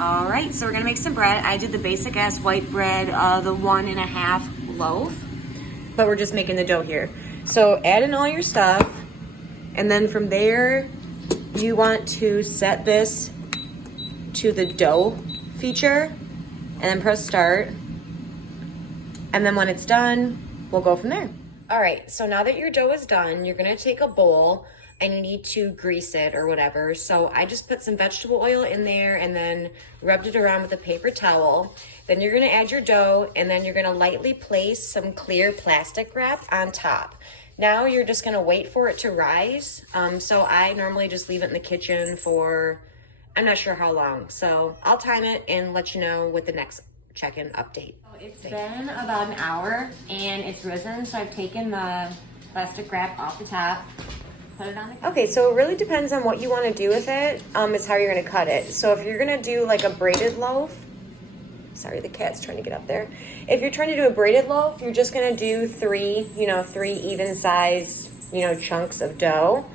All right, so we're gonna make some bread. I did the basic ass white bread, the 1.5 loaf, but we're just making the dough here. So add in all your stuff, and then from there, you want to set this to the dough feature, and then press start. And then when it's done, we'll go from there. All right, so now that your dough is done, you're gonna take a bowl and you need to grease it or whatever. So I just put some vegetable oil in there and then rubbed it around with a paper towel. Then you're gonna add your dough and then you're gonna lightly place some clear plastic wrap on top. Now you're just gonna wait for it to rise. So I normally just leave it in the kitchen for, I'm not sure how long. So I'll time it and let you know with the next check-in update. It's been about an hour and it's risen, so I've taken the plastic wrap off the top, put it on the counter. Okay, so it really depends on what you want to do with it, is how you're going to cut it. So if you're going to do like a braided loaf, sorry, the cat's trying to get up there. If you're trying to do a braided loaf, you're just going to do three even sized, chunks of dough.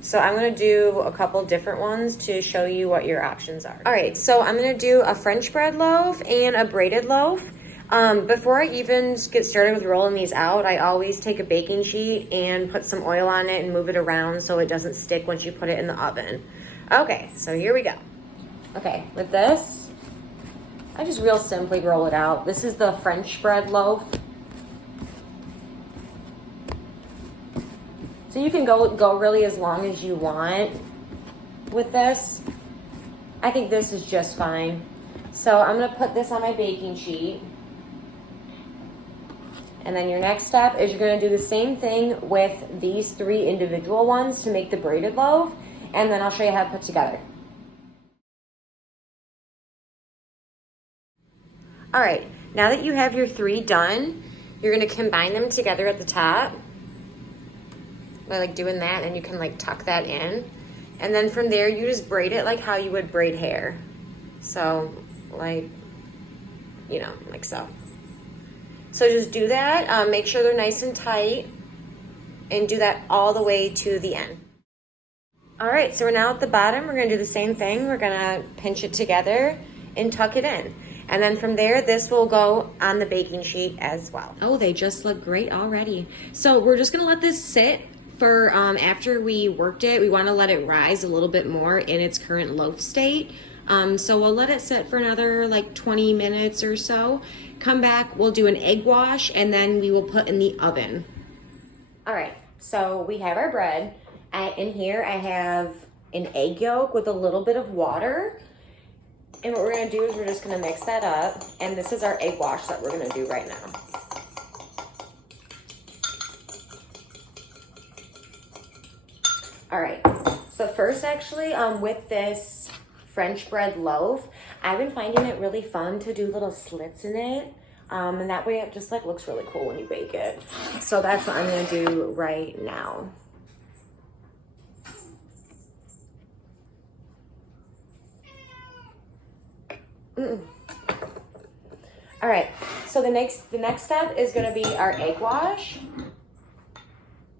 So I'm going to do a couple different ones to show you what your options are. All right, so I'm going to do a French bread loaf and a braided loaf. Before I even get started with rolling these out, I always take a baking sheet and put some oil on it and move it around so it doesn't stick once you put it in the oven. Okay, so here we go. Okay, with this, I just real simply roll it out. This is the French bread loaf. So you can go really as long as you want with this. I think this is just fine. So I'm gonna put this on my baking sheet. And then your next step is you're gonna do the same thing with these 3 individual ones to make the braided loaf. And then I'll show you how to put together. All right, now that you have your 3 done, you're gonna combine them together at the top. By like doing that, and you can like tuck that in, and then from there you just braid it like how you would braid hair. So like like so just do that. Make sure they're nice and tight and do that all the way to the end. All right, so we're now at the bottom. We're gonna do the same thing. We're gonna pinch it together and tuck it in, and then from there this will go on the baking sheet as well. Oh, they just look great already. So we're just gonna let this sit for after we worked it. We want to let it rise a little bit more in its current loaf state. So we'll let it sit for another like 20 minutes or so. Come back, we'll do an egg wash, and then we will put in the oven. All right, so we have our bread. In here I have an egg yolk with a little bit of water. And what we're gonna do is we're just gonna mix that up. And this is our egg wash that we're gonna do right now. All right, so first actually with this French bread loaf, I've been finding it really fun to do little slits in it. And that way it just like looks really cool when you bake it. So that's what I'm gonna do right now. All right, so the next step is gonna be our egg wash.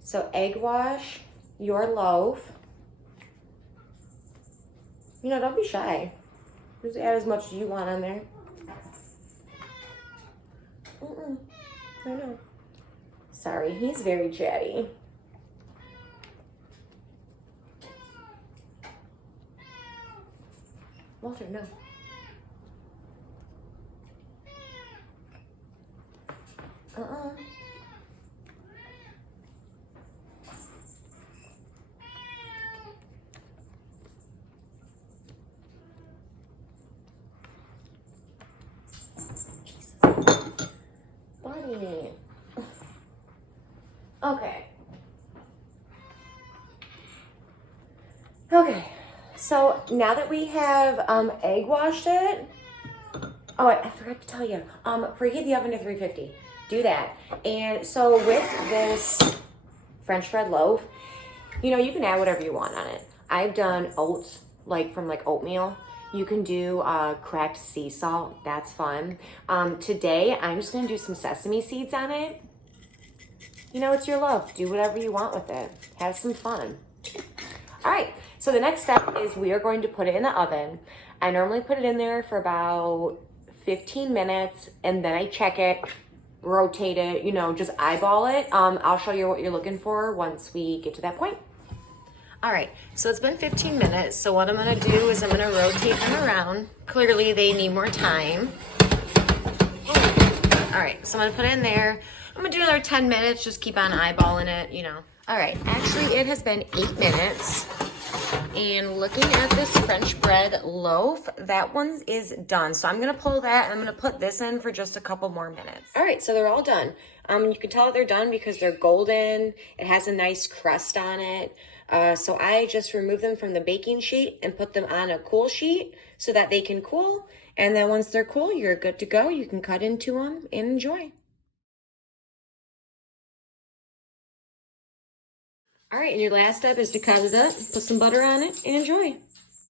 So egg wash your loaf. Don't be shy. Just add as much as you want on there. I know. Sorry, he's very chatty. Walter, no. Bunny. Okay, so now that we have egg washed it, oh, I forgot to tell you, preheat the oven to 350. Do that. And so with this French bread loaf, you can add whatever you want on it. I've done oats, from oatmeal. You can do cracked sea salt. That's fun. Today, I'm just going to do some sesame seeds on it. It's your loaf. Do whatever you want with it. Have some fun. All right. So the next step is we are going to put it in the oven. I normally put it in there for about 15 minutes and then I check it, rotate it, you know, just eyeball it. I'll show you what you're looking for once we get to that point. All right, so it's been 15 minutes. So what I'm gonna do is I'm gonna rotate them around. Clearly they need more time. All right, so I'm gonna put it in there. I'm gonna do another 10 minutes, just keep on eyeballing it, you know. All right, actually it has been 8 minutes. And looking at this French bread loaf, that one is done. So I'm gonna pull that and I'm gonna put this in for just a couple more minutes. All right, so they're all done. You can tell they're done because they're golden. It has a nice crust on it. So I just remove them from the baking sheet and put them on a cool sheet so that they can cool. And then once they're cool, you're good to go. You can cut into them and enjoy. All right, and your last step is to cut it up, put some butter on it, and enjoy.